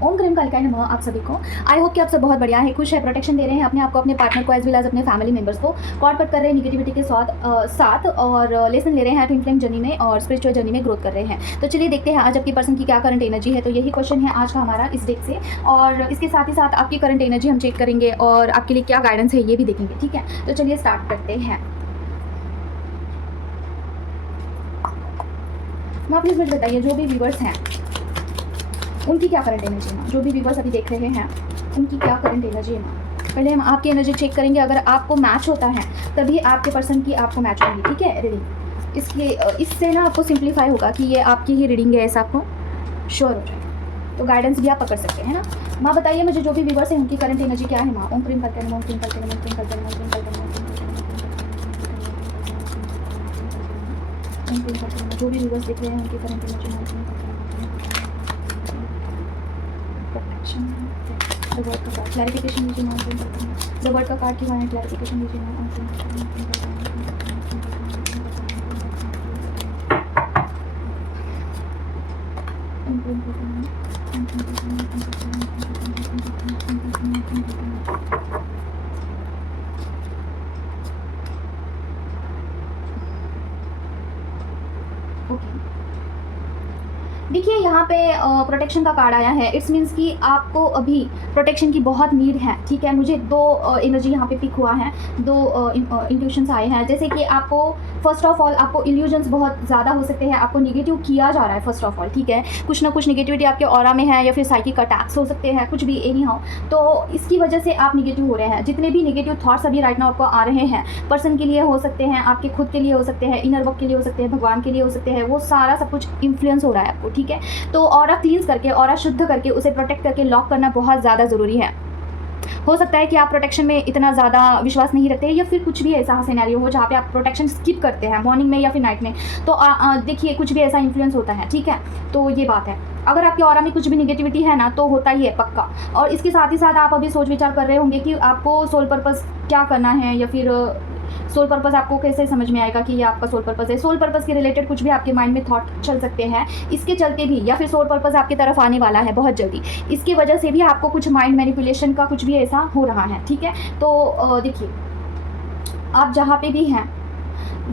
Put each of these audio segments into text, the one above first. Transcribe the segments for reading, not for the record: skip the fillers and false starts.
ओम cream कालिकाय नमः आप सभी को। आई होप कि आप सब बहुत बढ़िया है, खुश है, प्रोटेक्शन दे रहे हैं अपने आप को, अपने पार्टनर को एज वेल एज अपने फैमिली मेंबर्स को कॉर्ड कट कर रहे हैं निगेटिविटी के साथ और लेसन ले रहे हैं ट्विन फ्लेम जर्नी में और स्पिरिचुअल जर्नी में ग्रोथ कर रहे हैं। तो चलिए देखते हैं आज आपकी पर्सन की क्या करंट एनर्जी है। तो यही क्वेश्चन है आज का हमारा इस डेट से, और इसके साथ ही साथ आपकी करंट एनर्जी हम चेक करेंगे और आपके लिए क्या गाइडेंस है ये भी देखेंगे। ठीक है, तो चलिए स्टार्ट करते हैं। माँ प्लीज़ मुझे बताइए जो भी व्यूवर्स हैं उनकी क्या करंट एनर्जी है। जो भी व्यूवर्स अभी देख रहे हैं उनकी क्या करंट एनर्जी है। पहले हम आपकी एनर्जी चेक करेंगे, अगर आपको मैच होता है तभी आपके पर्सन की आपको मैच होगी। ठीक है, रीडिंग इससे ना आपको सिंप्लीफाई होगा कि ये आपकी ही रीडिंग है, ऐसा आपको श्योर हो जाएगा। तो गाइडेंस भी आप पकड़ सकते हैं ना। माँ बताइए मुझे जो भी व्यूवर्स हैं उनकी करंट एनर्जी क्या है। माँ ओम क्रीम करते हैं, ओम क्रीम करते हैं, ओम क्रीम करते हैं, ओम क्रीम करते हैं, ओम क्रीम करते हैं। जो भी व्यूवर्स देख रहे हैं उनकी करंट एनर्जी द वर्ड का कार्ड क्लैरिफिकेशन दीजिए। द वर्ड का कार्ड की वायर क्लैरिफिकेशन दीजिए। ओके, देखिए यहाँ पे प्रोटेक्शन का कार्ड आया है। इट्स मीन्स कि आपको अभी प्रोटेक्शन की बहुत नीड है। ठीक है, मुझे दो एनर्जी यहाँ पे पिक हुआ है, दो इंट्यूशंस आए हैं। जैसे कि आपको फर्स्ट ऑफ ऑल आपको इल्यूजन्स बहुत ज़्यादा हो सकते हैं, आपको निगेटिव किया जा रहा है फर्स्ट ऑफ ऑल। ठीक है, कुछ ना कुछ निगेटिविटी आपके ऑरा में है या फिर साइकिक अटैक्स हो सकते हैं, कुछ भी एनी हाउ। तो इसकी वजह से आप निगेटिव हो रहे हैं। जितने भी निगेटिव थॉट्स अभी राइट नाउ आपको आ रहे हैं, पर्सन के लिए हो सकते हैं, आपके खुद के लिए हो सकते हैं, इनर वर्क के लिए हो सकते हैं, भगवान के लिए हो सकते हैं, वो सारा सब कुछ इन्फ्लुएंस हो रहा है आपको। ठीक है, तो ऑरा क्लींस करके, ऑरा शुद्ध करके, उसे प्रोटेक्ट करके लॉक करना बहुत ज़्यादा ज़रूरी है। हो सकता है कि आप प्रोटेक्शन में इतना ज़्यादा विश्वास नहीं रखते हैं या फिर कुछ भी ऐसा सिनेरियो हो जहाँ पे आप प्रोटेक्शन स्किप करते हैं मॉर्निंग में या फिर नाइट में। तो देखिए कुछ भी ऐसा इन्फ्लुएंस होता है। ठीक है, तो ये बात है। अगर आपके ऑरा में कुछ भी निगेटिविटी है ना तो होता ही है पक्का। और इसके साथ ही साथ आप अभी सोच विचार कर रहे होंगे कि आपको सोल पर्पस क्या करना है, या फिर सोल पर्पस आपको कैसे समझ में आएगा कि ये आपका सोल पर्पस है। सोल पर्पस के रिलेटेड कुछ भी आपके माइंड में थॉट चल सकते हैं इसके चलते भी, या फिर सोल पर्पस आपकी तरफ आने वाला है बहुत जल्दी। इसकी वजह से भी आपको कुछ माइंड मैनिपुलेशन का कुछ भी ऐसा हो रहा है। ठीक है, तो देखिए आप जहाँ पे भी हैं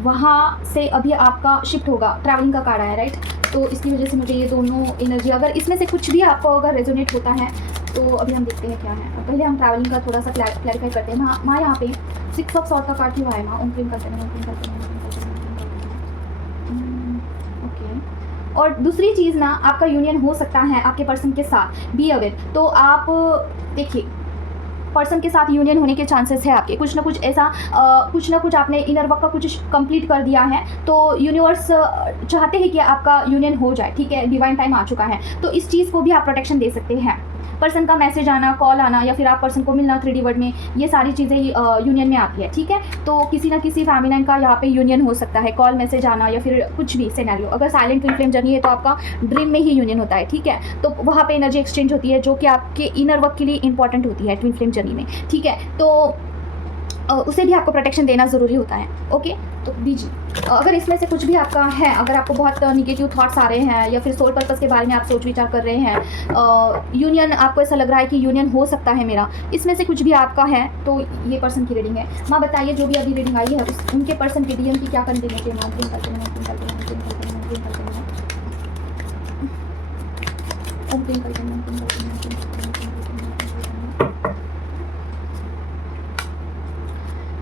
वहाँ से अभी आपका शिफ्ट होगा। ट्रैवलिंग का कार्ड आया राइट, तो इसकी वजह से मुझे ये दोनों एनर्जी, अगर इसमें से कुछ भी आपको अगर रेजोनेट होता है तो अभी हम देखते हैं क्या है। पहले हम ट्रैवलिंग का थोड़ा सा क्लैरिफाई करते हैं। माँ यहाँ पे 6 ऑफ सॉर्ड का कार्ड क्यों आया। माँ ओम क्रीम करते हैं, ओम क्रीम करते हैं। ओके, और दूसरी चीज़ ना आपका यूनियन हो सकता है आपके पर्सन के साथ, बी अवेयर। तो आप देखिए पर्सन के साथ यूनियन होने के चांसेस है आपके। कुछ ना कुछ ऐसा कुछ ना कुछ आपने इनर वर्क का कुछ कंप्लीट कर दिया है, तो यूनिवर्स चाहते हैं कि आपका यूनियन हो जाए। ठीक है, डिवाइन टाइम आ चुका है, तो इस चीज़ को भी आप प्रोटेक्शन दे सकते हैं। पर्सन का मैसेज आना, कॉल आना, या फिर आप पर्सन को मिलना 3D वर्ड में, ये सारी चीज़ें यूनियन में आती है। ठीक है, तो किसी ना किसी फैमिली का यहाँ पे यूनियन हो सकता है, कॉल मैसेज आना या फिर कुछ भी सिनेरियो। अगर साइलेंट ट्विन फ्लेम जर्नी है तो आपका ड्रीम में ही यूनियन होता है। ठीक है, तो वहाँ पे एनर्जी एक्सचेंज होती है जो कि आपके इनर वर्क के लिए इंपॉर्टेंट होती है ट्विन फ्लेम जर्नी में। ठीक है, तो उसे भी आपको प्रोटेक्शन देना ज़रूरी होता है। ओके, तो दीजिए। अगर इसमें से कुछ भी आपका है, अगर आपको बहुत निगेटिव थॉट्स आ रहे हैं या फिर सोल पर्पस के बारे में आप सोच विचार कर रहे हैं, यूनियन आपको ऐसा लग रहा है कि यूनियन हो सकता है मेरा, इसमें से कुछ भी आपका है तो ये पर्सन की रीडिंग है। माँ बताइए जो भी अभी रीडिंग आई है उनके पर्सन की डीएम की क्या करनी चाहिए।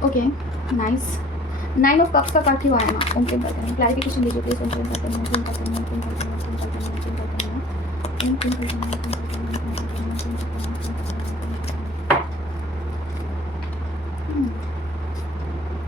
Okay, nice. 9 ऑफ कप्स का कार्ड क्यों आया। माँ ओम क्रीम करते हैं, क्लैरिफिकेशन दीजिए प्लीज। ओम क्रीम करते हैं, ओम क्रीम करते हैं, ओम क्रीम करते हैं, ओम क्रीम करते हैं, ओम क्रीम करते हैं, ओम क्रीम करते हैं, ओम क्रीम करते हैं।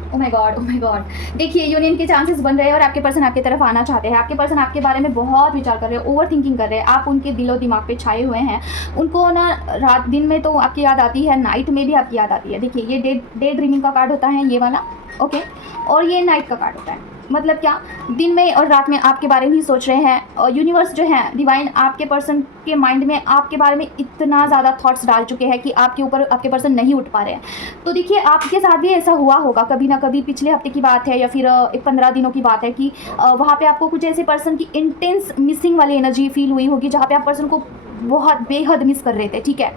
Oh my God, oh my God. देखिए यूनियन के चांसेस बन रहे हैं और आपके पर्सन आपकी तरफ आना चाहते हैं। आपके पर्सन आपके बारे में बहुत विचार कर रहे हैं, ओवर थिंकिंग कर रहे हैं। आप उनके दिलो दिमाग पे छाए हुए हैं। उनको ना रात दिन में तो आपकी याद आती है, नाइट में भी आपकी याद आती है। देखिए ये डे ड्रीमिंग का कार्ड होता है ये वाला। ओके, और ये नाइट का कार्ड होता है। मतलब क्या, दिन में और रात में आपके बारे में ही सोच रहे हैं। और यूनिवर्स जो है डिवाइन आपके पर्सन के माइंड में आपके बारे में इतना ज़्यादा थॉट्स डाल चुके हैं कि आपके ऊपर आपके पर्सन नहीं उठ पा रहे हैं। तो देखिए आपके साथ भी ऐसा हुआ होगा कभी ना कभी, पिछले हफ्ते की बात है या फिर 15 दिनों की बात है कि वहाँ पे आपको कुछ ऐसे पर्सन की इंटेंस मिसिंग वाली एनर्जी फील हुई होगी जहाँ पे आप पर्सन को बहुत बेहद मिस कर रहे थे, ठीक है।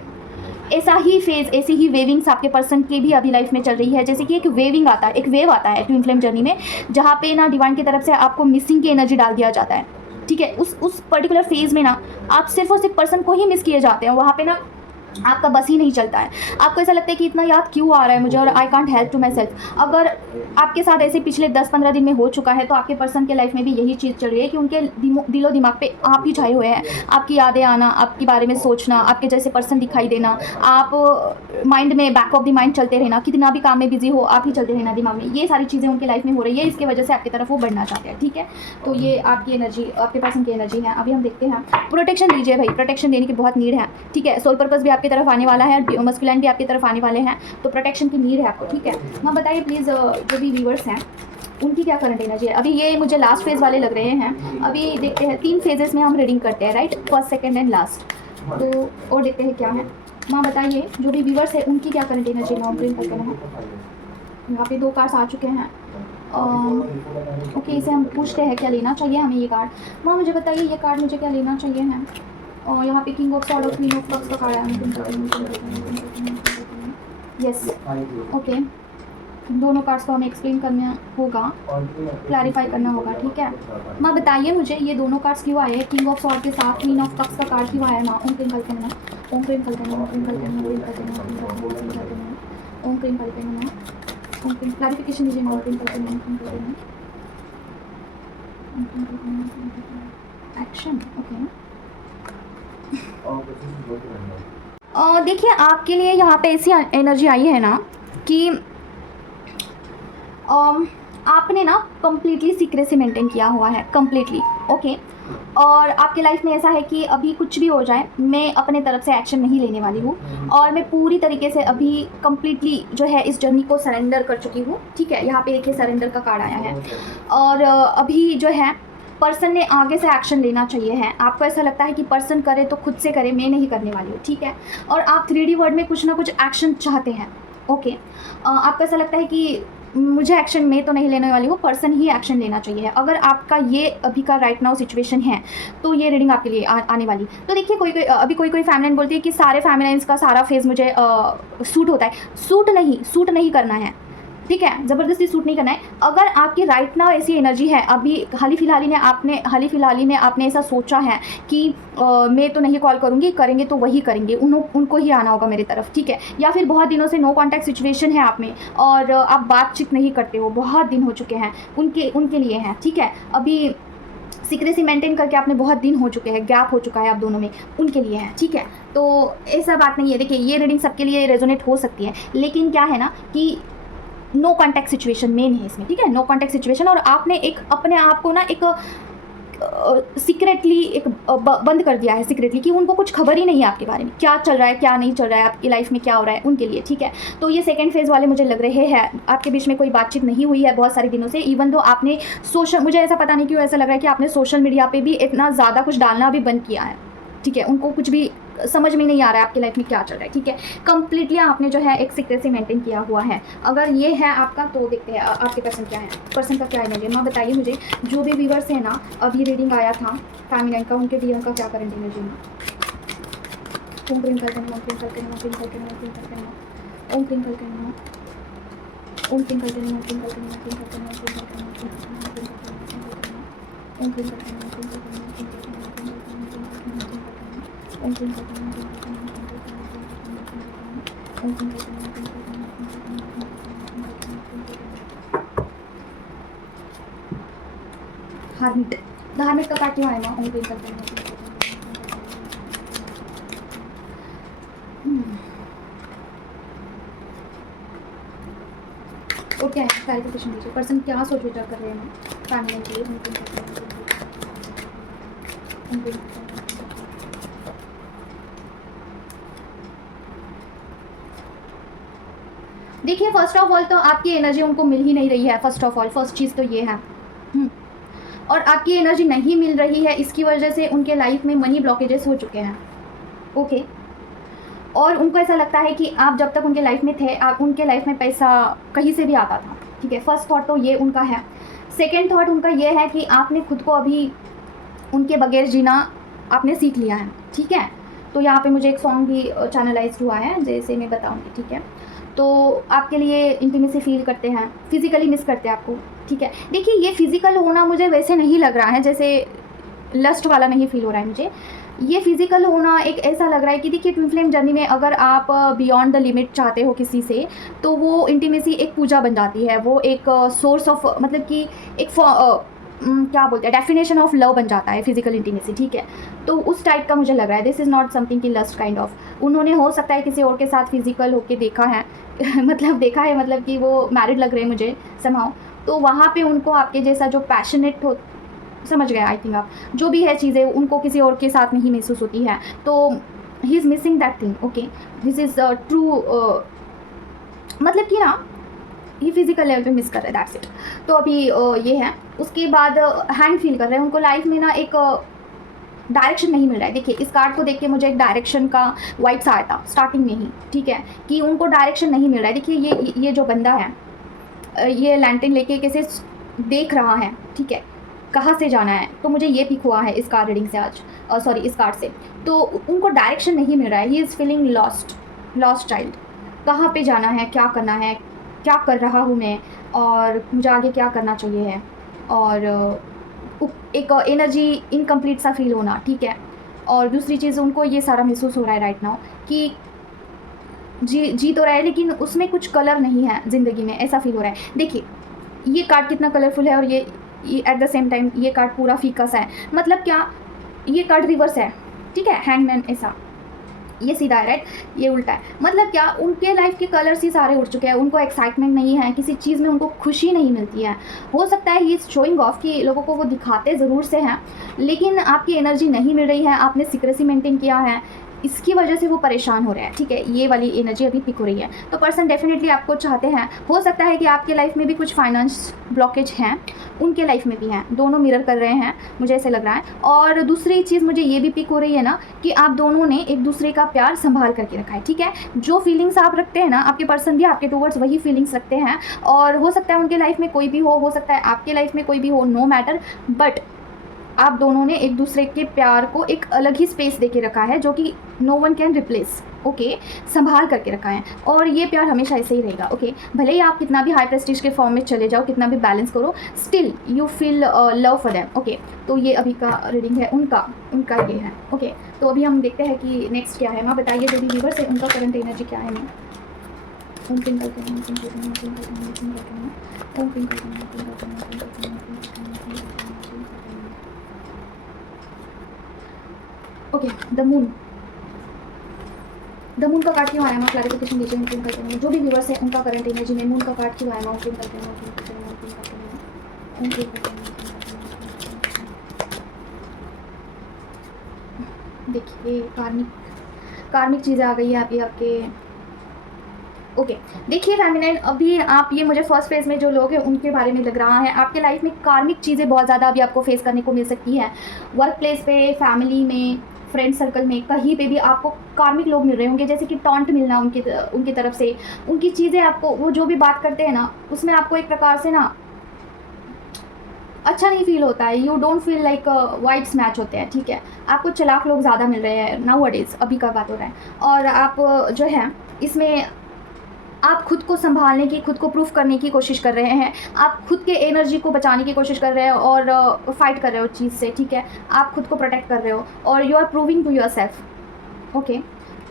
ऐसा ही फेज़, ऐसी ही वेविंग्स आपके पर्सन के भी अभी लाइफ में चल रही है। जैसे कि एक वेविंग आता है, एक वेव आता है ट्विन फ्लेम जर्नी में, जहाँ पे ना डिवाइन की तरफ से आपको मिसिंग की एनर्जी डाल दिया जाता है, ठीक है। उस पर्टिकुलर फेज़ में ना आप सिर्फ और सिर्फ पर्सन को ही मिस किए जाते हैं। वहाँ पे ना आपका बस ही नहीं चलता है। आपको ऐसा लगता है कि इतना याद क्यों आ रहा है मुझे और I can't help to my self. अगर आपके साथ ऐसे पिछले 10-15 दिन में हो चुका है तो आपके पर्सन के लाइफ में भी यही चीज़ चल रही है कि उनके दिलो दिमाग पे आप ही छाए हुए हैं। आपकी यादें आना, आपके बारे में सोचना, आपके जैसे पर्सन दिखाई देना, आप माइंड में बैक ऑफ द माइंड चलते रहना, कितना भी काम में बिजी हो आप ही चलते रहना दिमाग में, ये सारी चीज़ें उनके लाइफ में हो रही है। इसकी वजह से आपकी तरफ वो बढ़ना चाहते हैं, ठीक है। तो ये आपकी एनर्जी, आपके पर्सन की एनर्जी है। अभी हम देखते हैं, प्रोटेक्शन दीजिए भाई, प्रोटेक्शन देने की बहुत नीड है, ठीक है। सोल पर्पस भी आपकी तरफ आने वाला है, मस्कुलाइन भी आपकी तरफ आने वाले हैं, तो प्रोटेक्शन की नीड है आपको, ठीक है। हाँ बताइए प्लीज़, जो भी व्यूअर्स हैं उनकी क्या करंट एनर्जी है। अभी ये मुझे लास्ट फेज़ वाले लग रहे हैं। अभी देखते हैं, 3 फेजेस में हम रीडिंग करते हैं, right, first, second and last. तो और देखते हैं क्या है। माँ बताइए, जो भी व्यूअर्स है उनकी क्या करंट एनर्जी है। प्रिंट करते हैं, यहाँ पे 2 कार्ड्स आ चुके हैं। ओके, इसे हम पूछते हैं क्या लेना चाहिए हमें ये कार्ड। माँ मुझे बताइए ये कार्ड मुझे क्या लेना चाहिए है। और यहाँ पे किंग ऑफ सॉर्ड और क्वीन ऑफ कप्स का कार्ड है। यस, ओके, दोनों कार्ड्स को हमें एक्सप्लेन करना होगा, क्लैरिफाई करना होगा, ठीक है। माँ बताइए मुझे ये दोनों कार्ड्स क्यों आए हैं, किंग ऑफ सॉर्ड के साथ क्वीन ऑफ कप्स का कार्ड क्यों आया है। माँ ओम क्रीम कल्पे नमः, ओम क्रीम कल्पे नमः, ओम क्रीम कल्पे नमः, ओम क्रीम कल्पे नमः, ओम क्रीम कल्पे नमः, ओम क्रीम, क्लैरिफिकेशन दीजिए। ओम क्रीम कल्पे नमः, ओम क्रीम कल्पे नमः, एक्शन, ओके। देखिए आपके लिए यहाँ पे ऐसी एनर्जी आई है ना कि आपने ना कम्प्लीटली सीक्रेसी मेंटेन किया हुआ है, कम्प्लीटली, ओके। और आपके लाइफ में ऐसा है कि अभी कुछ भी हो जाए मैं अपने तरफ से एक्शन नहीं लेने वाली हूँ और मैं पूरी तरीके से अभी कम्प्लीटली जो है इस जर्नी को सरेंडर कर चुकी हूँ, ठीक है। यहाँ पे देखिए सरेंडर का कार्ड आया है। और अभी जो है पर्सन ने आगे से एक्शन लेना चाहिए है। आपको ऐसा लगता है कि पर्सन करे तो खुद से करे, मैं नहीं करने वाली हूँ, ठीक है। और आप 3D वर्ड में कुछ ना कुछ एक्शन चाहते हैं, ओके। आपको ऐसा लगता है कि मुझे एक्शन में तो नहीं लेने वाली हूँ, पर्सन ही एक्शन लेना चाहिए। अगर आपका ये अभी का राइट नाउ सिचुएशन है तो ये रीडिंग आपके लिए आने वाली। तो देखिए कोई कोई फैमिली बोलती है कि सारे फैमिलीज का सारा फेज मुझे सूट होता है। सूट नहीं करना है, ठीक है, ज़बरदस्ती सूट नहीं करना है। अगर आपकी राइट नाउ ऐसी एनर्जी है, अभी हाल ही फिलहाल में आपने ऐसा सोचा है कि मैं तो नहीं कॉल करूँगी, करेंगे तो वही करेंगे, उनको ही आना होगा मेरी तरफ, ठीक है। या फिर बहुत दिनों से नो कॉन्टैक्ट सिचुएशन है आप में और आप बातचीत नहीं करते हो, बहुत दिन हो चुके हैं, उनके लिए हैं, ठीक है। अभी सीक्रेसी मेंटेन करके आपने बहुत दिन हो चुके हैं, गैप हो चुका है आप दोनों में, उनके लिए है, ठीक है। तो ऐसा बात नहीं है। देखिए ये रीडिंग सबके लिए रेजोनेट हो सकती है, लेकिन क्या है ना कि नो कॉन्टैक्ट सिचुएशन मेन है इसमें, ठीक है, नो कॉन्टैक्ट सिचुएशन। और आपने एक अपने आप को ना एक सीक्रेटली एक बंद कर दिया है, सीक्रेटली, कि उनको कुछ खबर ही नहीं है आपके बारे में, क्या चल रहा है क्या नहीं चल रहा है, आपकी लाइफ में क्या हो रहा है उनके लिए, ठीक है। तो ये सेकंड फेज़ वाले मुझे लग रहे हैं, आपके बीच में कोई बातचीत नहीं हुई है बहुत सारे दिनों से। इवन दो आपने मुझे ऐसा पता नहीं क्यों ऐसा लग रहा है कि आपने सोशल मीडिया पे भी इतना ज़्यादा कुछ डालना अभी बंद किया है, ठीक है। उनको कुछ भी समझ में नहीं आ रहा है आपकी लाइफ में क्या चल रहा है, ठीक है। कंप्लीटली आपने जो है एक सीक्रेसी मेंटेन किया हुआ है। अगर ये है आपका तो देखते हैं आपके पर्सन क्या है, पर्सन का क्या एनर्जी है। माँ बताइए मुझे, जो भी व्यूअर्स है ना, अभी रीडिंग आया था फैमिली का, उनके डीएम का क्या करंट एनर्जी है। ओम क्रीम कल्पे नमः, ओम क्रीम कल्पे नमः, ओम क्रीम कल्पे नमः, ओम क्रीम कल्पे नमः, ओम क्रीम कल्पे नमः, ओम क्रीम कल्पे नमः, ओम क्रीम कल्पे नमः, ओम क्रीम कल्पे नमः, ओम क्रीम कल्पे नमः, ओम क्रीम कल्पे नमः, ओम क्रीम कल्पे नमः, धार्मिक का कार्ड क्यों आया माँ। ओम क्रीम कल्पे नमः। और क्या है, क्लैरिफिकेशन दीजिए। पर्सन क्या सोच विचार कर रहे हैं फैमिली के लिए। देखिए फर्स्ट ऑफ ऑल तो आपकी एनर्जी उनको मिल ही नहीं रही है। फर्स्ट चीज़ तो ये है। और आपकी एनर्जी नहीं मिल रही है, इसकी वजह से उनके लाइफ में मनी ब्लॉकेजेस हो चुके हैं, ओके। और उनको ऐसा लगता है कि आप जब तक उनके लाइफ में थे, आप उनके लाइफ में पैसा कहीं से भी आता था, ठीक है। फर्स्ट थॉट तो ये उनका है। सेकेंड थॉट उनका ये है कि आपने खुद को अभी उनके बगैर जीना आपने सीख लिया है, ठीक है। तो यहाँ पे मुझे एक सॉन्ग भी चैनलाइज हुआ है, जैसे मैं बताऊँगी, ठीक है। तो आपके लिए इंटीमेसी फील करते हैं, फिज़िकली मिस करते हैं आपको, ठीक है। देखिए ये फिज़िकल होना मुझे वैसे नहीं लग रहा है, जैसे लस्ट वाला नहीं फील हो रहा है मुझे। ये फिज़िकल होना एक ऐसा लग रहा है कि देखिए ट्विन फ्लेम जर्नी में अगर आप बियॉन्ड द लिमिट चाहते हो किसी से, तो वो इंटीमेसी एक पूजा बन जाती है, वो एक सोर्स ऑफ, मतलब कि एक क्या बोलते हैं, डेफिनेशन ऑफ लव बन जाता है फिजिकल इंटीमेसी, ठीक है। तो उस टाइप का मुझे लग रहा है, दिस इज़ नॉट समथिंग की लस्ट काइंड ऑफ। उन्होंने हो सकता है किसी और के साथ फिजिकल होके देखा है मतलब देखा है, मतलब कि वो मैरिड लग रहे हैं मुझे समहाउ, तो वहाँ पे उनको आपके जैसा जो पैशनेट हो, समझ गए आई थिंक आप, जो भी है चीज़ें उनको किसी और के साथ नहीं महसूस होती है, तो he is missing that thing, okay. This is true, मतलब कि ना ये फिजिकल लेवल पे मिस कर रहे हैं, दैट्स इट। तो अभी ये है, उसके बाद हैंग फील कर रहे हैं, उनको लाइफ में ना एक डायरेक्शन नहीं मिल रहा है। देखिए इस कार्ड को देख के मुझे एक डायरेक्शन का वाइब्स आया था स्टार्टिंग में ही, ठीक है, कि उनको डायरेक्शन नहीं मिल रहा है। देखिए ये जो बंदा है, ये लैंटर्न लेके कैसे देख रहा है, ठीक है, कहाँ से जाना है, तो मुझे ये पिक हुआ है इस कार्ड रीडिंग से आज, सॉरी इस कार्ड से। तो उनको डायरेक्शन नहीं मिल रहा है, he is feeling lost child. कहाँ पे जाना है, क्या करना है, क्या कर रहा हूँ मैं, और मुझे आगे क्या करना चाहिए है, और एक एनर्जी इनकम्प्लीट सा फील होना, ठीक है। और दूसरी चीज़ उनको ये सारा महसूस हो रहा है राइट नाउ कि जी तो रहा है, लेकिन उसमें कुछ कलर नहीं है ज़िंदगी में, ऐसा फील हो रहा है। देखिए ये कार्ड कितना कलरफुल है, और ये एट द सेम टाइम ये कार्ड पूरा फीका सा है। मतलब क्या, ये कार्ड रिवर्स है, ठीक है, हैंगमैन ऐसा, ये सीधा है राइट, ये उल्टा है। मतलब क्या, उनके लाइफ के कलर्स ही सारे उड़ चुके हैं, उनको एक्साइटमेंट नहीं है, किसी चीज़ में उनको खुशी नहीं मिलती है। हो सकता है ये शोइंग ऑफ कि लोगों को वो दिखाते ज़रूर से हैं, लेकिन आपकी एनर्जी नहीं मिल रही है, आपने सीक्रेसी मेंटेन किया है, इसकी वजह से वो परेशान हो रहे हैं, ठीक है। ये वाली एनर्जी अभी पिक हो रही है। तो पर्सन डेफिनेटली आपको चाहते हैं, हो सकता है कि आपके लाइफ में भी कुछ फाइनेंस ब्लॉकेज हैं, उनके लाइफ में भी हैं, दोनों मिरर कर रहे हैं, मुझे ऐसे लग रहा है। और दूसरी चीज़ मुझे ये भी पिक हो रही है ना, कि आप दोनों ने एक दूसरे का प्यार संभाल करके रखा है, ठीक है। जो फीलिंग्स आप रखते हैं ना, आपके पर्सन भी आपके टूवर्ड्स वही फीलिंग्स रखते हैं, और हो सकता है उनके लाइफ में कोई भी हो सकता है आपके लाइफ में कोई भी हो, नो मैटर, बट आप दोनों ने एक दूसरे के प्यार को एक अलग ही स्पेस दे के रखा है, जो कि no one can replace, okay, संभाल करके रखा है। और ये प्यार हमेशा ऐसे ही रहेगा, ओके। भले ही आप कितना भी हाई प्रेस्टीज के फॉर्म में चले जाओ, कितना भी बैलेंस करो, still you feel love for them, okay. तो ये अभी का रीडिंग है उनका ये है, ओके। तो अभी हम देखते हैं कि नेक्स्ट क्या है। माँ बताइए जो भी व्यूअर्स है उनका करंट एनर्जी क्या है। ओके, द मून का कार्ड क्यों आया, मैं क्लैरिफिकेशन दीजिए। मून करते हैं जो भी व्यूअर्स है उनका करंट एनर्जी में मून का कार्ड क्यों आया। मून करते हैं। देखिए कार्मिक चीज़ें आ गई है अभी आपके, ओके। देखिए फेमिनाइन, अभी आप ये मुझे फर्स्ट फेज में जो लोग हैं उनके बारे में लग रहा है, आपके लाइफ में कार्मिक चीज़ें बहुत ज़्यादा अभी आपको फेस करने को मिल सकती है। वर्क प्लेस पे, फैमिली में, फ्रेंड सर्कल में, कहीं पे भी आपको कार्मिक लोग मिल रहे होंगे, जैसे कि टॉन्ट मिलना उनकी तरफ से, उनकी चीज़ें आपको, वो जो भी बात करते हैं ना, उसमें आपको एक प्रकार से ना अच्छा नहीं फील होता है। You don't feel like vibes match होते हैं, ठीक है। आपको चालाक लोग ज़्यादा मिल रहे हैं नाउ अडेज, अभी का बात हो रहा है। और आप जो है इसमें आप खुद को संभालने की, खुद को प्रूफ करने की कोशिश कर रहे हैं, आप खुद के एनर्जी को बचाने की कोशिश कर रहे हो, और फाइट कर रहे हो चीज़ से, ठीक है। आप खुद को प्रोटेक्ट कर रहे हो, और you are proving to yourself, okay,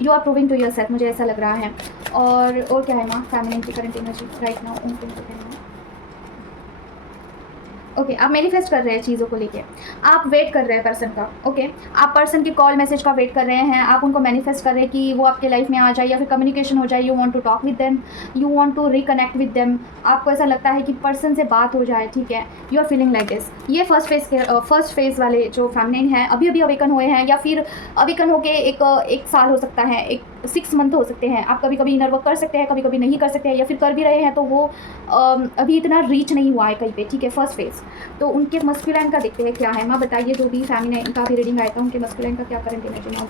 you are proving to yourself, मुझे ऐसा लग रहा है। और क्या है माँ फेमिनिन की करंट एनर्जी राइट नाउ उनको कहना है, ओके। आप मैनिफेस्ट कर रहे हैं चीज़ों को लेके, आप वेट कर रहे हैं पर्सन का, ओके। आप पर्सन की कॉल मैसेज का वेट कर रहे हैं, आप उनको मैनिफेस्ट कर रहे हैं कि वो आपके लाइफ में आ जाए, या फिर कम्युनिकेशन हो जाए। You want to talk with them, you want to reconnect with them, आपको ऐसा लगता है कि पर्सन से बात हो जाए, ठीक है। You are feeling like this. ये फर्स्ट फेज वाले जो फेमिनिन हैं, अभी अवेकन हुए हैं, या फिर अवेकन होके एक साल हो सकता है, एक 6 मंथ हो सकते हैं। आप कभी इनर वर्क कर सकते हैं, कभी नहीं कर सकते हैं, या फिर कर भी रहे हैं तो वो अभी इतना रीच नहीं हुआ है कहीं पे, ठीक है, फर्स्ट फेज। तो उनके मस्कुलाइन का देखते हैं क्या है। माँ बताइए जो भी फेमिनिन का भी रीडिंग आया था, उनके मस्कुलाइन का क्या करंट एनर्जी है।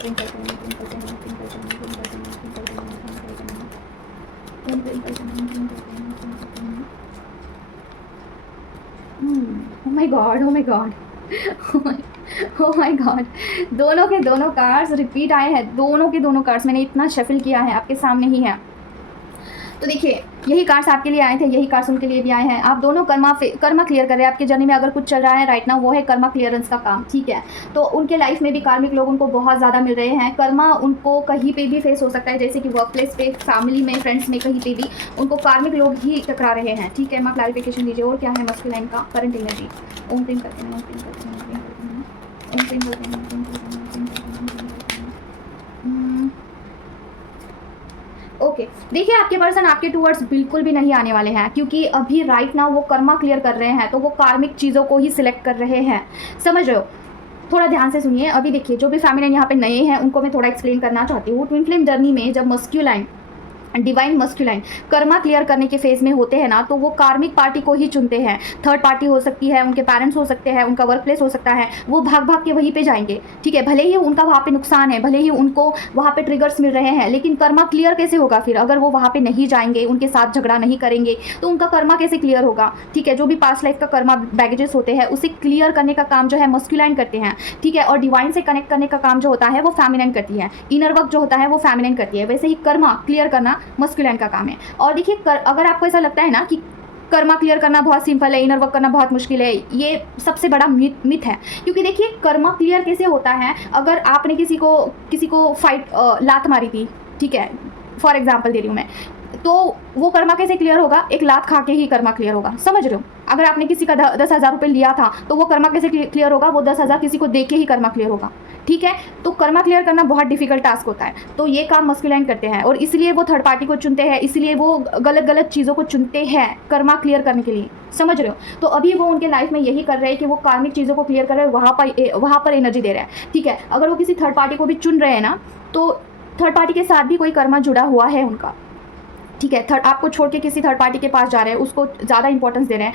Oh my God oh my God, दोनों के दोनों कार्ड्स रिपीट आए हैं, दोनों के दोनों कार्ड्स मैंने इतना शफल किया है, आपके सामने ही है। तो देखिए यही कार्ड्स आपके लिए आए थे, यही कार्ड्स उनके लिए भी आए हैं। आप दोनों कर्मा क्लियर कर रहे हैं। आपके जर्नी में अगर कुछ चल रहा है राइट नाउ वो है कर्मा क्लियरेंस का काम, ठीक है। तो उनके लाइफ में भी कार्मिक लोग उनको बहुत ज़्यादा मिल रहे हैं। कर्मा उनको कहीं पे भी फेस हो सकता है, जैसे कि वर्क प्लेस पे, फैमिली में, फ्रेंड्स में, कहीं पे भी उनको कार्मिक लोग ही टकरा रहे हैं, ठीक है। मैं क्लैरिफिकेशन दीजिए और क्या है मस्कुलाइन का करंट एनर्जी। ओम प्रेम करते हैं, ओम प्रेम करते हैं, ओम प्रेम करते हैं, ओम प्रेम करते हैं, ओम प्रेम करते हैं, ओम प्रेम करते हैं। ओके देखिए आपके पर्सन आपके टूवर्ड्स बिल्कुल भी नहीं आने वाले हैं, क्योंकि अभी राइट नाउ वो कर्मा क्लियर कर रहे हैं, तो वो कार्मिक चीज़ों को ही सिलेक्ट कर रहे हैं, समझ रहे हो। थोड़ा ध्यान से सुनिए। अभी देखिए जो भी फेमिनिन यहाँ पे नए हैं उनको मैं थोड़ा एक्सप्लेन करना चाहती हूँ। ट्विन फ्लेम जर्नी में जब masculine divine masculine Karma clear करने के फेज में होते हैं ना, तो वो कार्मिक पार्टी को ही चुनते हैं। थर्ड पार्टी हो सकती है, उनके पेरेंट्स हो सकते हैं, उनका वर्क प्लेस हो सकता है, वो भाग भाग के वहीं पे जाएंगे, ठीक है। भले ही उनका वहाँ पे नुकसान है, भले ही उनको वहाँ पे ट्रिगर्स मिल रहे हैं, लेकिन कर्मा क्लियर कैसे होगा फिर? अगर वो वहाँ पे नहीं जाएंगे, उनके साथ झगड़ा नहीं करेंगे, तो उनका कर्मा कैसे क्लियर होगा, ठीक है। जो भी पास्ट लाइफ का कर्मा बैगेजेस होते हैं उसे क्लियर करने का काम जो है मस्कुलाइन करते हैं, ठीक है। और डिवाइन से कनेक्ट करने का काम जो होता है वो फेमिनिन करती है। इनर वर्क जो होता है वो फेमिनिन करती है, वैसे ही कर्मा क्लियर करना मस्कुलाइन का काम है। और देखिए अगर आपको ऐसा लगता है ना कि कर्मा क्लियर करना बहुत सिंपल है, इनर वर्क करना बहुत मुश्किल है, ये सबसे बड़ा मिथ है। क्योंकि देखिए कर्मा क्लियर कैसे होता है? अगर आपने किसी को फाइट लात मारी थी, ठीक है, फॉर एग्जांपल दे रही हूँ मैं, तो वो कर्मा कैसे क्लियर होगा? एक लात खा के ही कर्मा क्लियर होगा, समझ रहे हो। अगर आपने किसी का 10,000 रुपये लिया था तो वो कर्मा कैसे क्लियर होगा? वो 10,000 किसी को दे के ही कर्मा क्लियर होगा, ठीक है। तो कर्मा क्लियर करना बहुत डिफिकल्ट टास्क होता है, तो ये काम मस्कुलाइन करते हैं, और इसलिए वो थर्ड पार्टी को चुनते हैं, इसलिए वो गलत चीज़ों को चुनते हैं कर्मा क्लियर करने के लिए, समझ रहे हो। तो अभी वो उनके लाइफ में यही कर रहे हैं कि वो कार्मिक चीज़ों को क्लियर कर रहे हैं, वहाँ पर एनर्जी दे रहे हैं, ठीक है। अगर वो किसी थर्ड पार्टी को भी चुन रहे हैं ना, तो थर्ड पार्टी के साथ भी कोई कर्मा जुड़ा हुआ है उनका, ठीक है। आपको छोड़ के किसी थर्ड पार्टी के पास जा रहे हैं, उसको ज़्यादा इंपॉर्टेंस दे रहे हैं,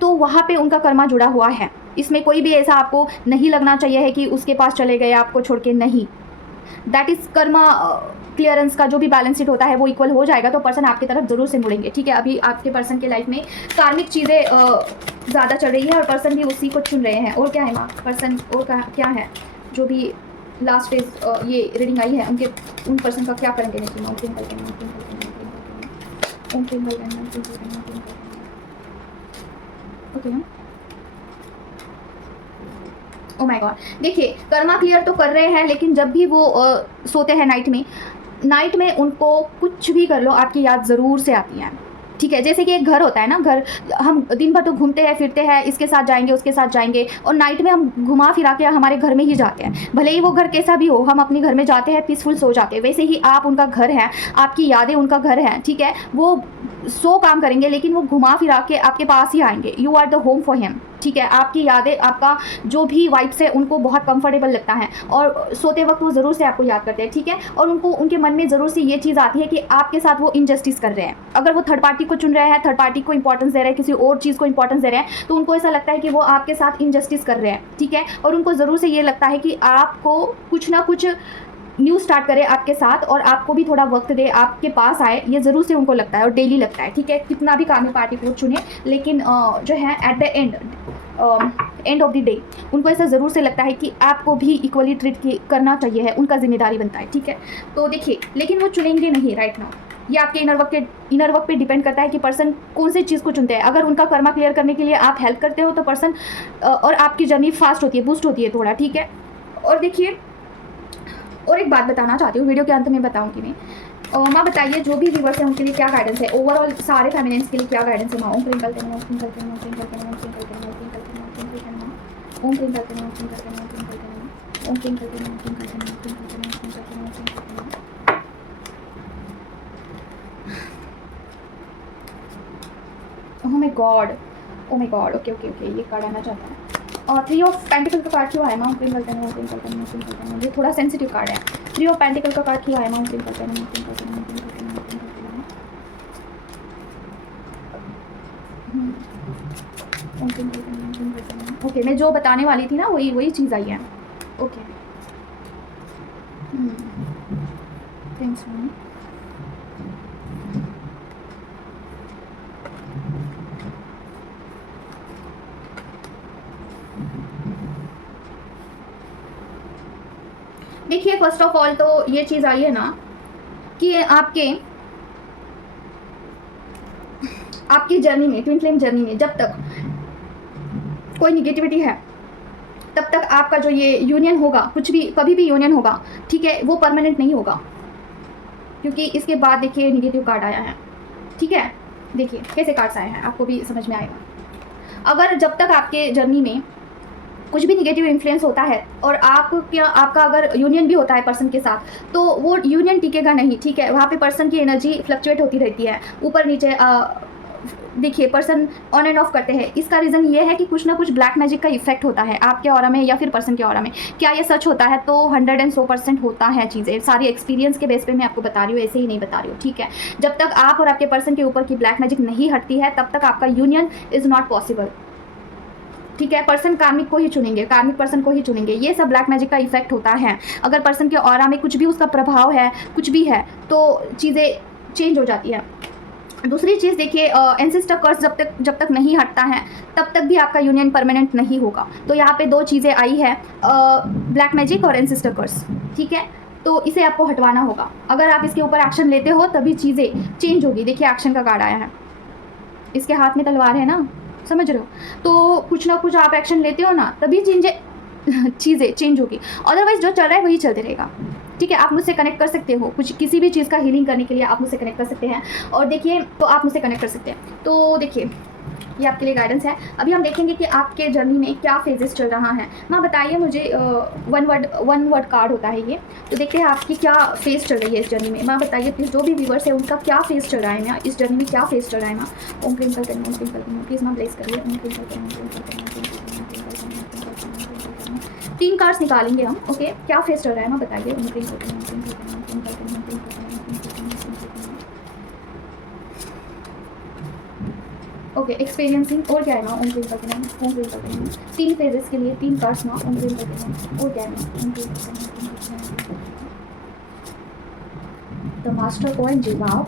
तो वहाँ पे उनका कर्मा जुड़ा हुआ है। इसमें कोई भी ऐसा आपको नहीं लगना चाहिए है कि उसके पास चले गए आपको छोड़ के, नहीं। दैट इज़ कर्मा क्लियरेंस का जो भी बैलेंस शीट होता है वो इक्वल हो जाएगा, तो पर्सन आपकी तरफ ज़रूर से मुड़ेंगे, ठीक है। अभी आपके पर्सन के लाइफ में कार्मिक चीज़ें ज़्यादा चल रही है और पर्सन भी उसी को चुन रहे हैं। और क्या है माँ पर्सन, और क्या है जो भी लास्ट फेज ये रीडिंग आई है उन पर्सन का क्या करेंगे? ओके ओ माय गॉड, देखिए कर्मा क्लियर तो कर रहे हैं, लेकिन जब भी वो सोते हैं नाइट में उनको कुछ भी कर लो आपकी याद ज़रूर से आती है, ठीक है। जैसे कि एक घर होता है ना, घर हम दिन भर तो घूमते हैं फिरते हैं, इसके साथ जाएंगे उसके साथ जाएंगे, और नाइट में हम घुमा फिरा के हमारे घर में ही जाते हैं। भले ही वो घर कैसा भी हो, हम अपने घर में जाते हैं, पीसफुल सो जाते हैं। वैसे ही आप उनका घर हैं, आपकी यादें उनका घर हैं, ठीक है। वो 100 काम करेंगे लेकिन वो घुमा फिरा के आपके पास ही आएंगे। You are the home for him, ठीक है। आपकी यादें, आपका जो भी वाइब्स है उनको बहुत कंफर्टेबल लगता है, और सोते वक्त वो ज़रूर से आपको याद करते हैं, ठीक है। और उनको उनके मन में ज़रूर से ये चीज़ आती है कि आपके साथ वो इनजस्टिस कर रहे हैं। अगर वो थर्ड पार्टी को चुन रहे हैं, थर्ड पार्टी को इंपॉर्टेंस दे रहे हैं, किसी और चीज़ को इंपॉर्टेंस दे रहे हैं, तो उनको ऐसा लगता है कि वो आपके साथ इनजस्टिस कर रहे हैं, ठीक है। और उनको ज़रूर से ये लगता है कि आपको कुछ ना कुछ न्यू स्टार्ट करे आपके साथ, और आपको भी थोड़ा वक्त दे, आपके पास आए, ये ज़रूर से उनको लगता है, और डेली लगता है, ठीक है। कितना भी कार्मिक पार्टी को चुने, लेकिन जो है at the end of the day उनको ऐसा ज़रूर से लगता है कि आपको भी इक्वली ट्रीट करना चाहिए है, उनका जिम्मेदारी बनता है, ठीक है। तो देखिए, लेकिन वो चुनेंगे नहीं राइट नाउ। ये आपके इनर वर्क पे डिपेंड करता है कि पर्सन कौन सी चीज़ को चुनते हैं। अगर उनका कर्मा क्लियर करने के लिए आप हेल्प करते हो तो पर्सन और आपकी जर्नी फास्ट होती है, बूस्ट होती है थोड़ा, ठीक है। और देखिए, और एक बात बताना चाहती हूँ, वीडियो के अंत में बताऊँगी मैं। माँ बताइए जो भी व्यूवर्स हैं उनके लिए क्या गाइडेंस है, ओवरऑल सारे फेमिनिन्स के लिए क्या गाइडेंस है माँ? ओम प्रिंकल करना, ओम प्रिंकल करना, ओम प्रिंकल करना, ओम प्रिंकल करना, ओम प्रिंकल करना, ओम प्रिंकल करना, ओम प्रिंकल करना, ओम प्रिंकल करना, ओम प्रिंकल करना, ओम प्रिंकल करना, ओम प्रिंकल करना, ओम प्रिंकल करना, ओम प्रिंकल करना, ओम प्रिंकल करना। Oh my God, oh my God, okay okay okay, ये कार्ड आना चाहता है। और 3 ऑफ पेंटिकल का कार्ड क्यों आया माँ? प्रिंकल करना, ओम प्रिंकल करना, ओम प्रिंकल करना, ये थोड़ा सेंसिटिव कार्ड है। 3 ऑफ पेंटिकल का कार्ड क्यों आया माँ? प्रिंकल करना, ओम प्रिंकल करना, ओम प्रिंकल करना, ओम प्रिंकल करना, ओम प्रिंकल करना, ओम प्रिंकल करना। ओके, मैं जो बताने वाली थी ना वही चीज़ आई है। Okay, thanks ma'am. देखिए फर्स्ट ऑफ ऑल तो ये चीज़ आई है ना कि आपकी जर्नी में, ट्विन फ्लेम जर्नी में जब तक कोई निगेटिविटी है तब तक आपका जो ये यूनियन होगा, कुछ भी कभी भी यूनियन होगा, ठीक है, वो परमानेंट नहीं होगा, क्योंकि इसके बाद देखिए निगेटिव कार्ड आया है, ठीक है। देखिए कैसे कार्ड्स आए हैं, आपको भी समझ में आएगा। अगर जब तक आपके जर्नी में कुछ भी निगेटिव इन्फ्लुएंस होता है और आपका अगर यूनियन भी होता है पर्सन के साथ, तो वो यूनियन टिकेगा नहीं, ठीक है। वहाँ पे पर्सन की एनर्जी फ्लक्चुएट होती रहती है, ऊपर नीचे। देखिए पर्सन ऑन एंड ऑफ करते हैं, इसका रीज़न ये है कि कुछ ना कुछ ब्लैक मैजिक का इफेक्ट होता है आपके ऑरा में या फिर पर्सन के ऑरा में। क्या ये सच होता है? तो 100% होता है चीज़ें, सारी एक्सपीरियंस के बेस पे मैं आपको बता रही हूँ, ऐसे ही नहीं बता रही हूँ, ठीक है। जब तक आप और आपके पर्सन के ऊपर की ब्लैक मैजिक नहीं हटती है तब तक आपका यूनियन इज़ नॉट पॉसिबल, ठीक है। पर्सन कार्मिक को ही चुनेंगे, कार्मिक पर्सन को ही चुनेंगे, ये सब ब्लैक मैजिक का इफेक्ट होता है। अगर पर्सन के ऑरा में कुछ भी उसका प्रभाव है, कुछ भी है, तो चीज़ें चेंज हो जाती है। दूसरी चीज़ देखिए, एंसेस्टर कर्स जब तक नहीं हटता है तब तक भी आपका यूनियन परमानेंट नहीं होगा। तो यहाँ पे दो चीज़ें आई है, ब्लैक मैजिक और एंसेस्टर कर्स, ठीक है। तो इसे आपको हटवाना होगा। अगर आप इसके ऊपर एक्शन लेते हो तभी चीज़ें चेंज होगी। देखिए एक्शन का कार्ड आया है, इसके हाथ में तलवार है ना, समझ रहे हो। तो कुछ ना कुछ आप एक्शन लेते हो ना, तभी चीज़ें चेंज होगी, अदरवाइज जो चल रहा है वही चलते रहेगा, ठीक है। आप मुझसे कनेक्ट कर सकते हो, कुछ किसी भी चीज़ का हीलिंग करने के लिए आप मुझसे कनेक्ट कर सकते हैं। और देखिए तो आप मुझसे कनेक्ट कर सकते हैं। तो देखिए ये आपके लिए गाइडेंस है। अभी हम देखेंगे कि आपके जर्नी में क्या फेजेस चल रहा है। माँ बताइए मुझे, वन वर्ड कार्ड होता है ये। तो देखते हैं आपकी क्या फेज चल रही है इस जर्नी में। माँ बताइए प्लीज़, जो भी व्यूवर्स है उनका क्या फेज चल रहा है ना, इस जर्नी में क्या फेज चल रहा है ना। ओम क्रीम कल करें, ओम क्रीम कल करें, प्लीज़ माँ ब्लेस करिए। ओम क्रीम कल करें, ओम क्रीम कल करें, ओम क्रीम कल करें, ओम क्रीम कल करें, ओम क्रीम कल करें। 3 कार्ड्स निकालेंगे हम, ओके। क्या फेज चल रहा है माँ बताइए। ओम क्रीम कल करें, ओम क्रीम कल करें, ओम क्रीम कल करें, ओम क्रीम कल करें, ओम क्रीम कल करें, ओम क्रीम कल करें। Okay, experiencing. और क्या है ना, ओम क्रीम कल करें, ओम क्रीम कल करें। 3 फेजेस के लिए 3 कार्ड्स ना, ओम क्रीम कल करें। और क्या है ना, ओम क्रीम कल करें, ओम क्रीम कल करें। The master coin ji, wow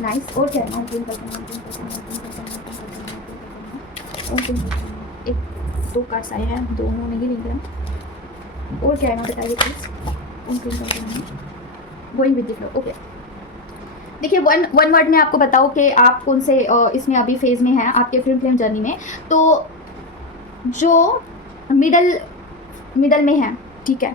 nice. और क्या है ना, ओम क्रीम कल करें, ओम क्रीम कल करें, ओम क्रीम कल करें, ओम क्रीम कल करें, ओम क्रीम कल करें। एक 2 कार्ड्स आए हैं, दोनों नहीं मिल रहे। और क्या है ना बताइए प्लीज। ओम क्रीम कल करें, going with the flow, okay. देखिए वन वर्ड में आपको बताओ कि आप कौन से इसमें अभी फेज़ में हैं आपके ट्विन फ्लेम जर्नी में। तो जो मिडल में है, ठीक है,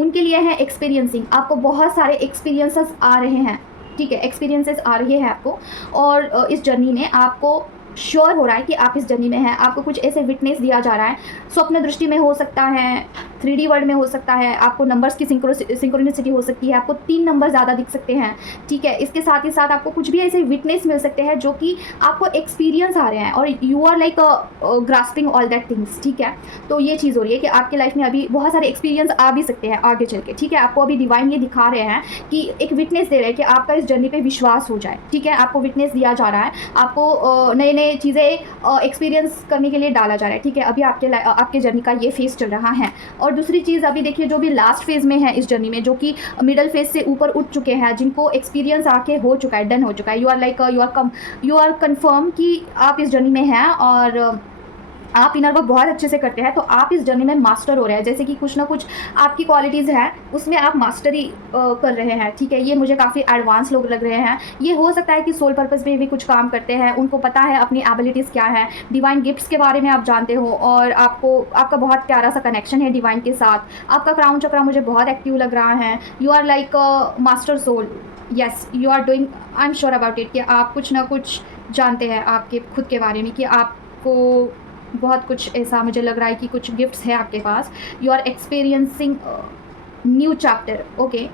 उनके लिए है एक्सपीरियंसिंग। आपको बहुत सारे एक्सपीरियंसेस आ रहे हैं, ठीक है, एक्सपीरियंसेस आ रहे हैं आपको। और इस जर्नी में आपको श्योर हो रहा है कि आप इस जर्नी में हैं। आपको कुछ ऐसे विटनेस दिया जा रहा है, स्वप्न दृष्टि में हो सकता है, 3D वर्ल्ड में हो सकता है, आपको नंबर्स की सिंक्रोनिसिटी हो सकती है, आपको 3 नंबर ज़्यादा दिख सकते हैं, ठीक है। इसके साथ ही साथ आपको कुछ भी ऐसे विटनेस मिल सकते हैं जो कि आपको एक्सपीरियंस आ रहे हैं और you are like grasping all that things, ठीक है। तो ये चीज़ हो रही है कि आपके लाइफ में अभी बहुत सारे एक्सपीरियंस आ भी सकते हैं आगे चल के, ठीक है। आपको अभी डिवाइन ये दिखा रहे हैं कि एक विटनेस दे रहे हैं कि आपका इस जर्नी पर विश्वास हो जाए, ठीक है। आपको विटनेस दिया जा रहा है, आपको नए नए चीज़ें एक्सपीरियंस करने के लिए डाला जा रहा है, ठीक है। अभी आपके जर्नी का ये फेज़ चल रहा है। और दूसरी चीज़ अभी देखिए, जो भी लास्ट फेज़ में है इस जर्नी में, जो कि मिडल फेज़ से ऊपर उठ चुके हैं, जिनको एक्सपीरियंस आके हो चुका है, डन हो चुका है, you are like you are confirm कि आप इस जर्नी में हैं और आप इनर वर्क बहुत अच्छे से करते हैं। तो आप इस जर्नी में मास्टर हो रहे हैं, जैसे कि कुछ ना कुछ आपकी क्वालिटीज़ हैं उसमें आप मास्टरी कर रहे हैं, ठीक है। ये मुझे काफ़ी एडवांस लोग लग रहे हैं। ये हो सकता है कि सोल पर्पस में भी कुछ काम करते हैं, उनको पता है अपनी एबिलिटीज़ क्या है, डिवाइन गिफ्ट्स के बारे में आप जानते हो और आपका बहुत प्यारा सा कनेक्शन है डिवाइन के साथ। आपका क्राउन चक्रा मुझे बहुत एक्टिव लग रहा है। You are like master soul, yes you are doing, I am sure about it कि आप कुछ ना कुछ जानते हैं आपके खुद के बारे में, कि आपको बहुत कुछ ऐसा मुझे लग रहा है कि कुछ गिफ्ट्स है आपके पास। You are experiencing new chapter, okay,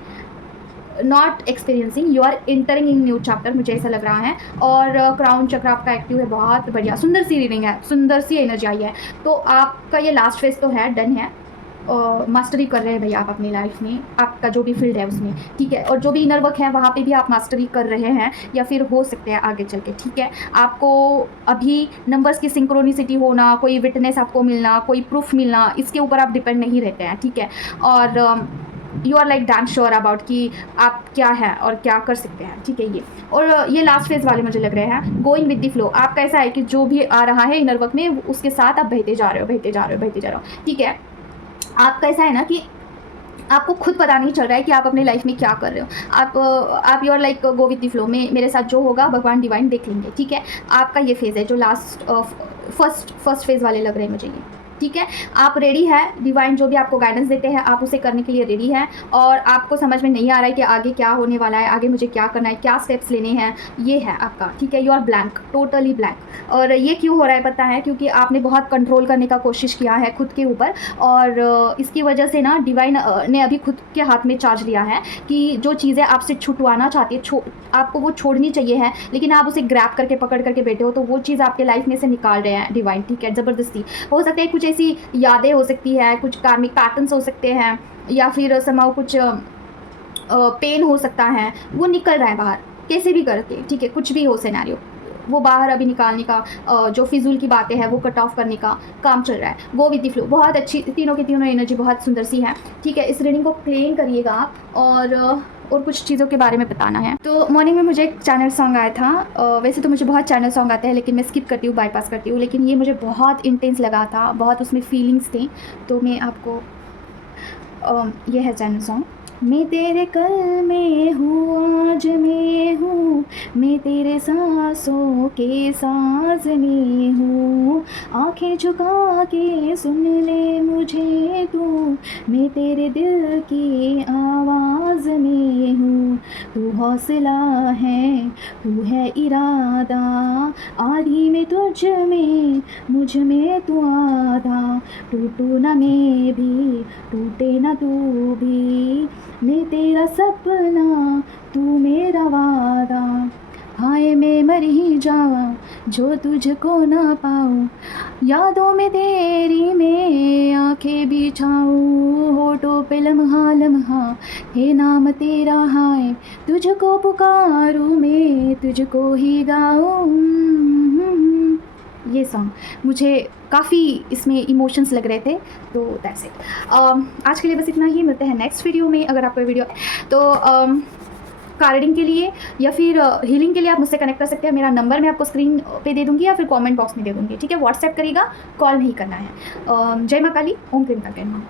not experiencing, you are entering in new chapter, मुझे ऐसा लग रहा है। और क्राउन चक्र आपका एक्टिव है, बहुत बढ़िया, सुंदर सी रीडिंग है, सुंदर सी एनर्जी आई है। तो आपका ये लास्ट फेज तो है, डन है, मास्टरी कर रहे हैं भैया आप अपनी लाइफ में, आपका जो भी फील्ड है उसमें, ठीक है। और जो भी इनर वर्क है वहाँ पे भी आप मास्टरी कर रहे हैं या फिर हो सकते हैं आगे चल के, ठीक है। आपको अभी नंबर्स की सिंक्रोनिसिटी होना, कोई विटनेस आपको मिलना, कोई प्रूफ मिलना, इसके ऊपर आप डिपेंड नहीं रहते हैं, ठीक है। और you are like damn sure about कि आप क्या है और क्या कर सकते हैं, ठीक है। ये और ये लास्ट फेज वाले मुझे लग रहे हैं गोइंग विद द फ्लो। आपका ऐसा है कि जो भी आ रहा है इनर वर्क में उसके साथ आप बहते जा रहे हो, ठीक है। आपका ऐसा है ना कि आपको खुद पता नहीं चल रहा है कि आप अपने लाइफ में क्या कर रहे हो। आप you are like go with the flow में, मेरे साथ जो होगा भगवान डिवाइन देख लेंगे, ठीक है। आपका ये फेज़ है जो लास्ट फर्स्ट फेज़ वाले लग रहे हैं मुझे ये, ठीक है। आप रेडी है, डिवाइन जो भी आपको गाइडेंस देते हैं आप उसे करने के लिए रेडी है, और आपको समझ में नहीं आ रहा है कि आगे क्या होने वाला है, आगे मुझे क्या करना है, क्या स्टेप्स लेने हैं, ये है आपका, ठीक है। You are blank, totally blank. और ये क्यों हो रहा है पता है, क्योंकि आपने बहुत कंट्रोल करने का कोशिश किया है खुद के ऊपर, और इसकी वजह से ना डिवाइन ने अभी खुद के हाथ में चार्ज लिया है कि जो चीज़ें आपसे छुटवाना चाहती है, आपको वो छोड़नी चाहिए है, लेकिन आप उसे ग्रैब करके पकड़ करके बैठे हो, तो वो चीज़ आपके लाइफ में से निकाल रहे हैं डिवाइन, ठीक है, ज़बरदस्ती। हो सकता है कुछ ऐसी यादें हो सकती है, कुछ कार्मिक पैटर्न्स हो सकते हैं, या फिर समाव कुछ पेन हो सकता है, वो निकल रहा है बाहर कैसे भी करके, ठीक है। कुछ भी हो सिनेरियो, वो बाहर अभी निकालने का, जो फिजूल की बातें हैं वो कट ऑफ करने का काम चल रहा है। गो विद द फ्लो, बहुत अच्छी, तीनों की तीनों एनर्जी बहुत सुंदर सी है, ठीक है। इस रीडिंग को क्लेम करिएगा आप, और कुछ चीज़ों के बारे में बताना है। तो मॉर्निंग में मुझे एक चैनल सॉन्ग आया था, वैसे तो मुझे बहुत चैनल सॉन्ग आते हैं लेकिन मैं स्किप करती हूँ, बाईपास करती हूँ, लेकिन ये मुझे बहुत इंटेंस लगा था, बहुत उसमें फीलिंग्स थी, तो मैं आपको ये है चैनल सॉन्ग। मैं तेरे कल में हूँ, आज मैं हूँ, मैं तेरे सांसों के साज में हूँ, आंखें झुका के सुन ले मुझे तू, मैं तेरे दिल की आवाज़ में हूँ, तू हौसला है, तू है इरादा, आधी में तुझ में, मुझ में तू आधा, टूटू ना मैं भी, टूटे ना तू भी, मैं तेरा सपना, तू मेरा वादा, हाय मैं मर ही जाऊँ जो तुझको ना पाऊँ, यादों में तेरी मैं आंखें बिछाऊँ, होठों पे लम्हा लम्हा है नाम तेरा, हाय तुझको पुकारूँ मैं, तुझको ही गाऊँ। ये सॉन्ग मुझे काफ़ी इसमें इमोशंस लग रहे थे, तो दैट्स इट। आज के लिए बस इतना ही, मिलते हैं नेक्स्ट वीडियो में। अगर आपको वीडियो तो कार्डिंग के लिए या फिर हीलिंग के लिए आप मुझसे कनेक्ट कर सकते हैं। मेरा नंबर मैं आपको स्क्रीन पे दे दूँगी या फिर कमेंट बॉक्स में दे दूँगी, ठीक है। व्हाट्सएप करिएगा, कॉल नहीं करना है। जय माँ काली, ओम क्रीम का कहना।